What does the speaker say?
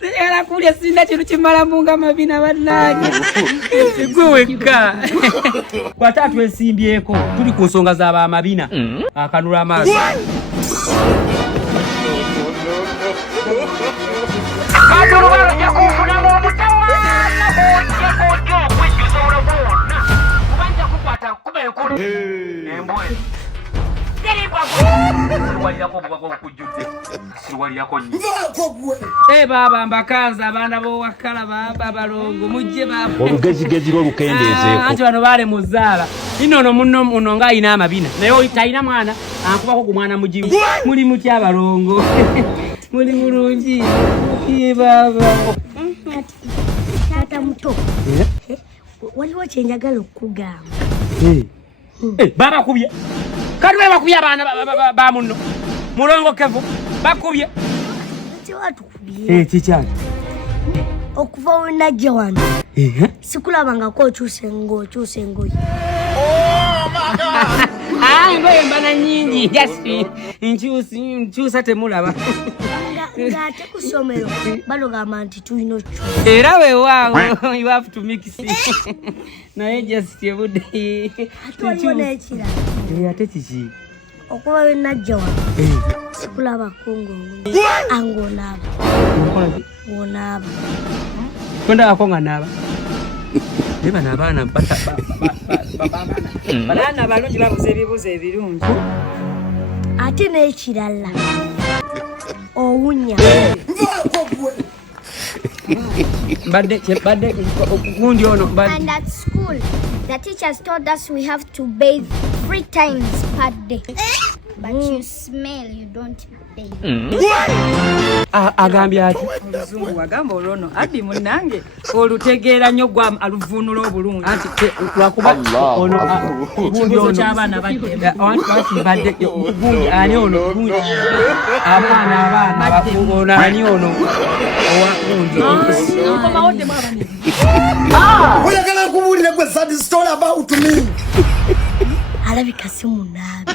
Era kulia sinda kintu kimala munga mabina bannange. Gwe wekka. Watatu esimbyeko tuli ku nsonga z'aba mabina. Akanula amazi. Baba mbakaza abana bo wakala baba balongo mujje baba olugezi lw'olukendeezeeko anti bano bale muzaala inono muno nga ayina amabina naye oyitayina mwana ankubako ku mwana mugimu muli mutya abalongo muli mulungi ye baba tata muto waliwo kyenjagala okugamba baba kubye kati bwe bakubye abaana ba muno mulongo kevo bakubye kikyaki okuva wenajja wano sikulabangako okyuse engoye engoye mbana nyingi jasi nkyusa temulaba ng'ate ku ssomero balogamba nti tulina okyo era weewaawo you have to mix naye just ebudde ate waliwo n'ekirala ate kiki okuba wenajja wano sikulabako ng'onaaba kwendabako nga naaba naye bano abaana banaana balungi babuza ebibuuzo ebirungi ate n'ekirala owunya badde gundi ono and at school the teachers told us we have to bathe 3 times per day but you smell you don't bathe agambye ati oluzungu wagamba olwono addi munnange olutegeera nnyo gwa aluvunula obulungi anti lwakuba ono ekibuuzo ky'abaana badde gundi ani ono gundi abaana bakuona ani ono okomawoddemu abane oyagala nkubuulire gwe sad story about me alabika si munaabe